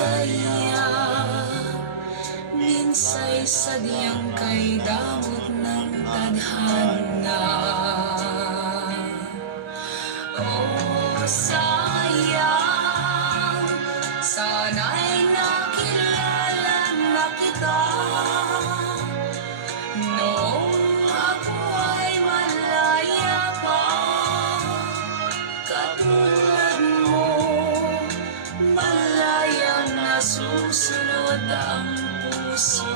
kaya minsay sadyang kay damot ng tadhana. Oh, sayang, sana'y nakilala na kita noong ako ay malaya pa. Katulad mo, malayang nasusunod ang puso.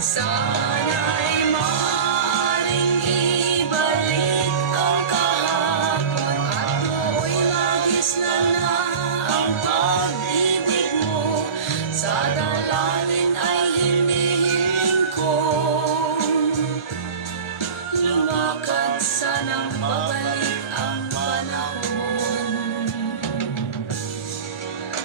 Sana'y maaaring ibalik ang kahapon at moo'y magisnan na ang pag-ibig mo. Sa dalangin ay hinihiling ko, lumakad sanang mabalik ang panahon.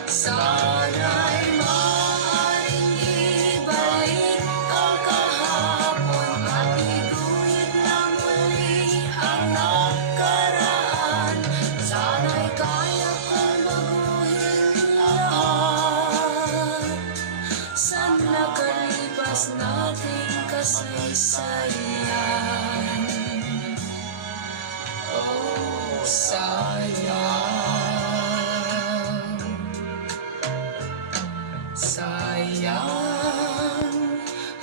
Sana'y maaaring ibalik ang kahapon at iguhit na muli ang nakaraan. Sana'y kaya kong baguhin lahat sa nakalipas nating kasaysayan. Oh, sayang, sayang,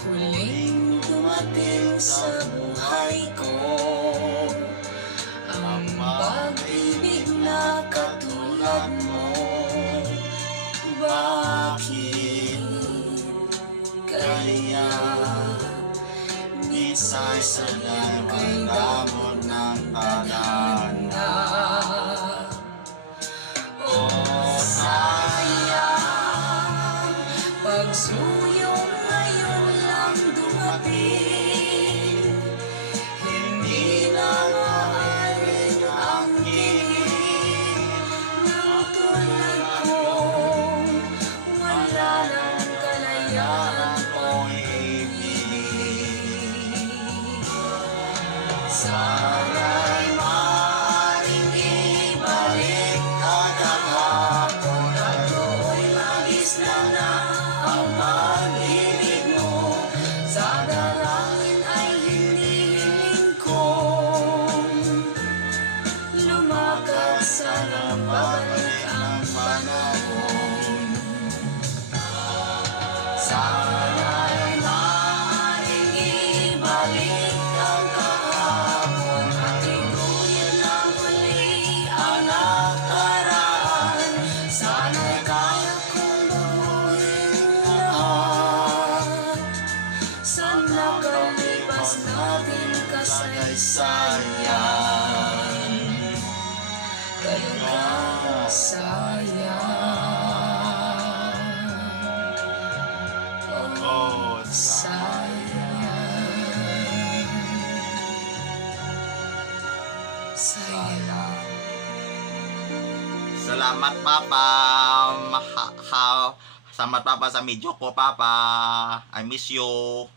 huling dumating sa buhay ko ang pag-ibig na katulad mo. Bakit kaya minsay sadyang kay damot ng tadhana? Oh, sayang, pagsuyong ngayon lang dumating, hindi na maaaring ang giging ng tulad kong wala ng kalayaan o ibig. Sana'y maaaring ibalik ang kahapon at do'y magisnan na ang pag-ibig mo. Sa dalangin ay hinihiling kong lumakad sanang babalik ang panahon. Sana'y maaaring ibalik ang kahapon at iguhit na muli ang nakaraan. Sana'y kaya kong baguhin lahat sa nakalipas nating kasaysayan. Talagang sayang, oh, sayang, sayang. Salamat, Papa. Salamat, Papa, sa medyo ko, Papa. I miss you.